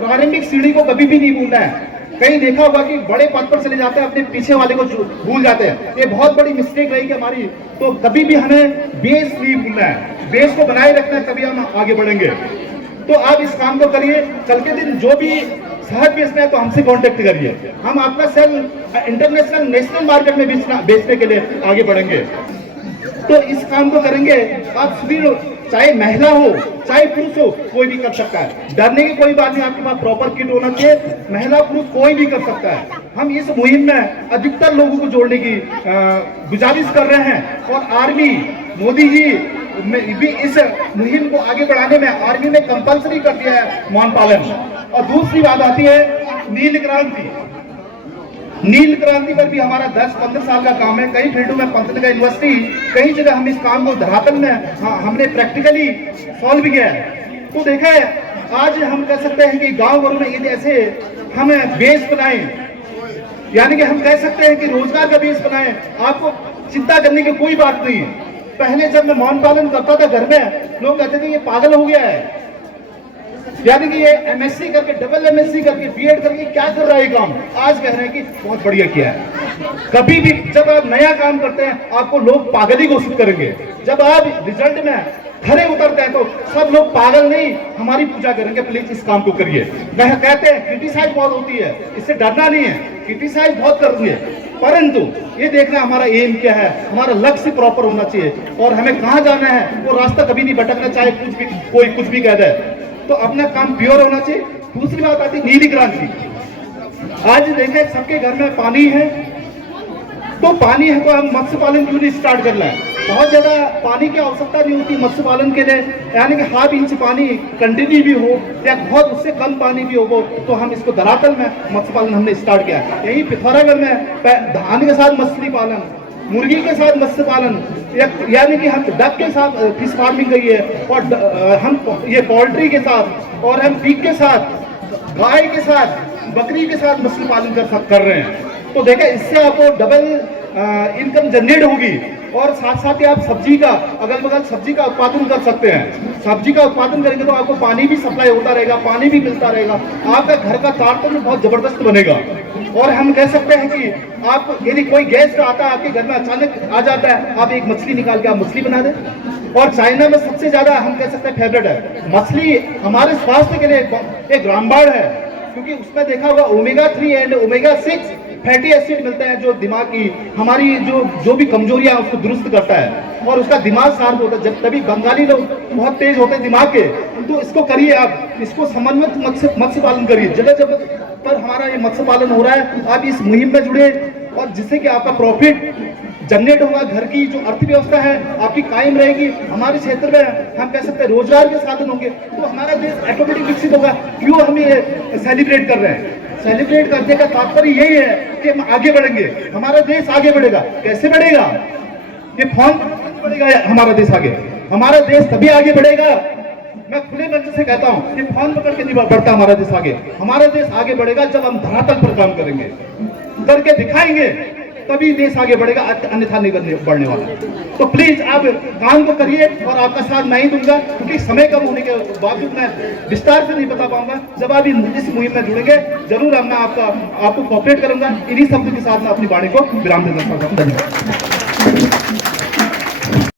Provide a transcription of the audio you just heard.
प्रारंभिक सीढ़ी को कभी भी नहीं भूलना है। कहीं देखा होगा कि बड़े पद पर चले जाते हैं, अपने पीछे वाले को भूल जाते हैं। ये बहुत बड़ी मिस्टेक रहेगी हमारी। तो कभी भी हमें बेस नहीं भूलना है, बेस को बनाए रखना है, तभी हम आगे बढ़ेंगे। तो आप इस काम को करिए। कल के दिन जो भी सहज बेचना है तो हमसे कांटेक्ट करिए। हम आपका सेल इंटरनेशनल नेशनल मार्केट में बेचने के लिए आगे बढ़ेंगे। तो इस काम को करेंगे आप सभी लोग, चाहे महिला हो चाहे पुरुष हो, कोई भी कर सकता है। डरने की कोई बात नहीं, आपके पास प्रॉपर किट होना चाहिए। महिला पुरुष कोई भी कर सकता है। हम इस मुहिम में अधिकतर लोगों को जोड़ने की गुजारिश कर रहे हैं। और आर्मी, मोदी जी भी इस मुहिम को आगे बढ़ाने में आर्मी ने कंपलसरी कर दिया है मौन पालन। और दूसरी बात आती है नील क्रांति। नील क्रांति पर भी हमारा 10-15 साल का काम है। कई फील्डों में पंतनगर यूनिवर्सिटी, कई जगह हम इस काम को धरातल में हमने प्रैक्टिकली सॉल्व किया है। तो देखा है, आज हम कह सकते हैं कि गांव घरों में यदि ऐसे हम बेस बनाएं, यानी कि हम कह सकते हैं कि रोजगार का बेस बनाएं, आपको चिंता करने की कोई बात नहीं है। पहले जब मैं मौन पालन करता था घर में, लोग कहते थे ये पागल हो गया है, यानी कि ये एमएससी करके, डबल एमएससी करके, बीएड करके क्या कर रहा है काम। आज कह रहे हैं कि बहुत बढ़िया किया है। कभी भी जब आप नया काम करते हैं आपको लोग पागल ही घोषित करेंगे। जब आप रिजल्ट में खड़े उतरते हैं तो सब लोग पागल नहीं, हमारी पूजा करेंगे। प्लीज इस काम को करिए। वह कहते हैं क्रिटिसाइज बहुत होती है, इससे डरना नहीं है, क्रिटिसाइज बहुत करेंगे, परंतु ये देखना हमारा एम क्या है, हमारा लक्ष्य प्रॉपर होना चाहिए और हमें कहाँ जाना है वो रास्ता कभी नहीं भटकना, चाहे कुछ भी कोई कुछ भी कह दे। तो अपना काम प्योर होना चाहिए। दूसरी बात आती है नीली क्रांति। आज देखें सबके घर में पानी है, तो पानी है तो हम मत्स्य पालन क्यों नहीं स्टार्ट करना है। बहुत ज्यादा पानी की आवश्यकता नहीं होती मत्स्य पालन के लिए, यानी कि ½ इंच पानी कंटिन्यू भी हो या बहुत उससे कम पानी भी हो, तो हम इसको धरातल में मत्स्य पालन हमने स्टार्ट किया। यही पिथौरागढ़ में धान के साथ मछली पालन, मुर्गी के साथ मत्स्य पालन, यानी कि हम डक के साथ फिश फार्मिंग करी है, और हम ये पोल्ट्री के साथ, और हम पिग के साथ, गाय के साथ, बकरी के साथ मछली पालन कर रहे हैं। तो देखा, इससे आपको डबल इनकम जनरेट होगी। और साथ साथ ही आप सब्जी का, अगल बगल सब्जी का उत्पादन कर सकते हैं। सब्जी का उत्पादन करेंगे तो आपको पानी भी सप्लाई होता रहेगा, पानी भी मिलता रहेगा, आपका घर का तारतम्य बहुत जबरदस्त बनेगा। और हम कह सकते हैं कि आप, यदि कोई गेस्ट आता है आपके घर में, अचानक आ जाता है, आप एक मछली निकाल के आप मछली बना दें। और चाइना में सबसे ज्यादा हम कह सकते हैं फेवरेट है मछली, हमारे स्वास्थ्य के लिए एक रामबाण है, क्योंकि उसमें देखा होगा ओमेगा-3 एंड ओमेगा-6 फैटी एसिड मिलते हैं, जो दिमाग की हमारी जो भी कमजोरियां उसको दुरुस्त करता है और उसका दिमाग शार्प होता है। जब तभी बंगाली लोग बहुत तेज होते हैं दिमाग के, तो इसको करिए आप, इसको समन्वित मत्स्य पालन करिए। जगह जगह पर हमारा ये मत्स्य पालन हो रहा है, आप इस मुहिम में जुड़े, और जिससे कि आपका प्रॉफिट जनरेट होगा, घर की जो अर्थव्यवस्था है आपकी कायम रहेगी। हमारे क्षेत्र में हम कह सकते हैं रोजगार के साधन होंगे, तो हमारा देश ऑटोमेटिक विकसित होगा। क्यों हम ये सेलिब्रेट कर रहे हैं? सेलिब्रेट करने का तात्पर्य यही है कि हम आगे बढ़ेंगे, हमारा देश आगे बढ़ेगा। कैसे बढ़ेगा? ये फोन बढ़ेगा हमारा देश आगे, हमारा देश तभी आगे बढ़ेगा। मैं खुले मंच से कहता हूं कि फोन पकड़ के नहीं बढ़ता हमारा देश आगे। हमारा देश आगे बढ़ेगा जब हम धरातल पर काम करेंगे, करके दिखाएंगे, तभी देश आगे बढ़ेगा, अन्यथा नहीं बढ़ने वाला। तो प्लीज आप काम को करिए, और आपका साथ मैं ही दूंगा, क्योंकि समय कम होने के बावजूद मैं विस्तार से नहीं बता पाऊंगा। जब आप इस मुहिम में जुड़ेंगे जरूर मैं आपको कोऑपरेट करूंगा। इन्हीं शब्द के साथ मैं अपनी वाणी को विराम देना चाहता हूं। धन्यवाद।